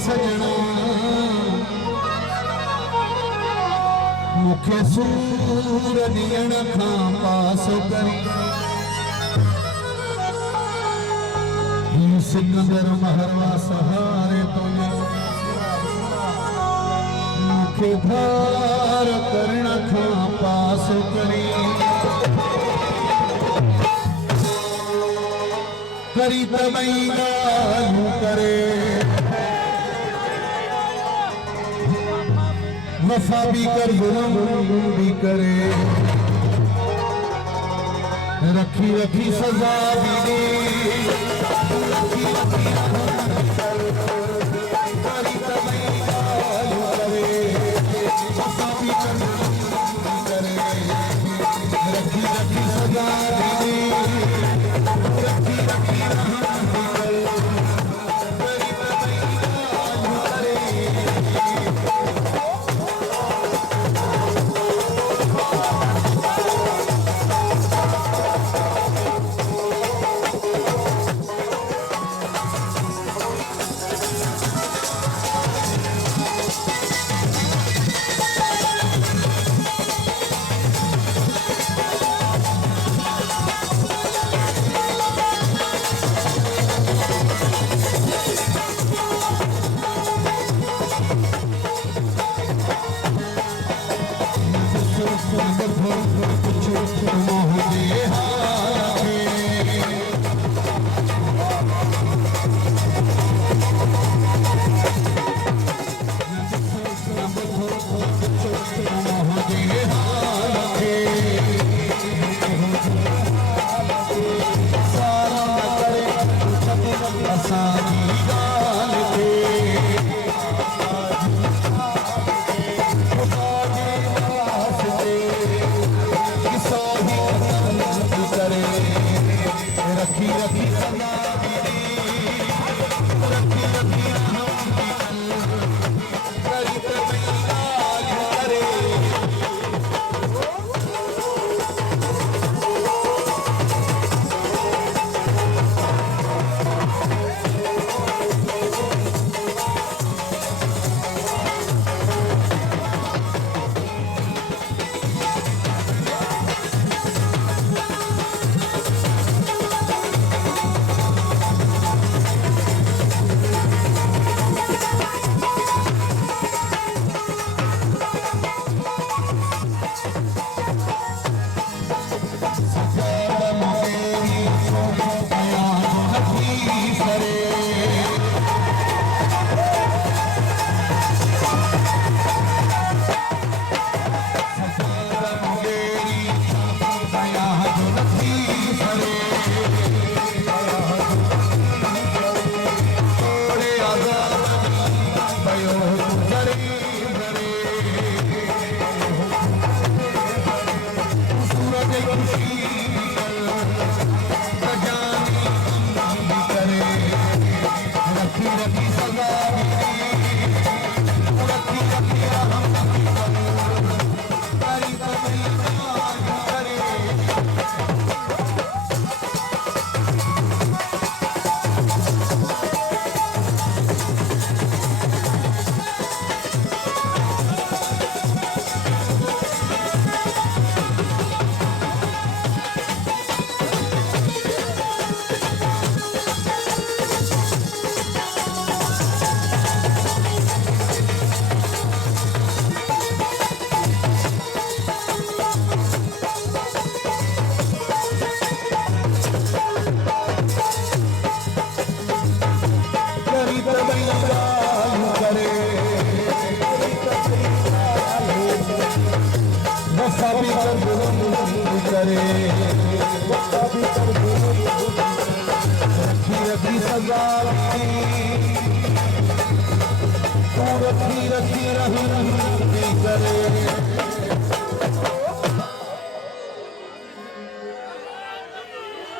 सजना मुखे सूर ॾियण खां पास करी सिकंदर महरवा सहारे तो मुखे धार करण खां पास करी करी तबई ॻाल्हियूं करे वफा भी कर जुल्म भी करे रखी रखी सजा भी दे रखी रखी करी तबई ॻाल्हियूं करे वफा भी कर जुल्म भी करे रखी रखी सजा भी दे रखी रखी करे रखी सजा तू रखी रखी रही करे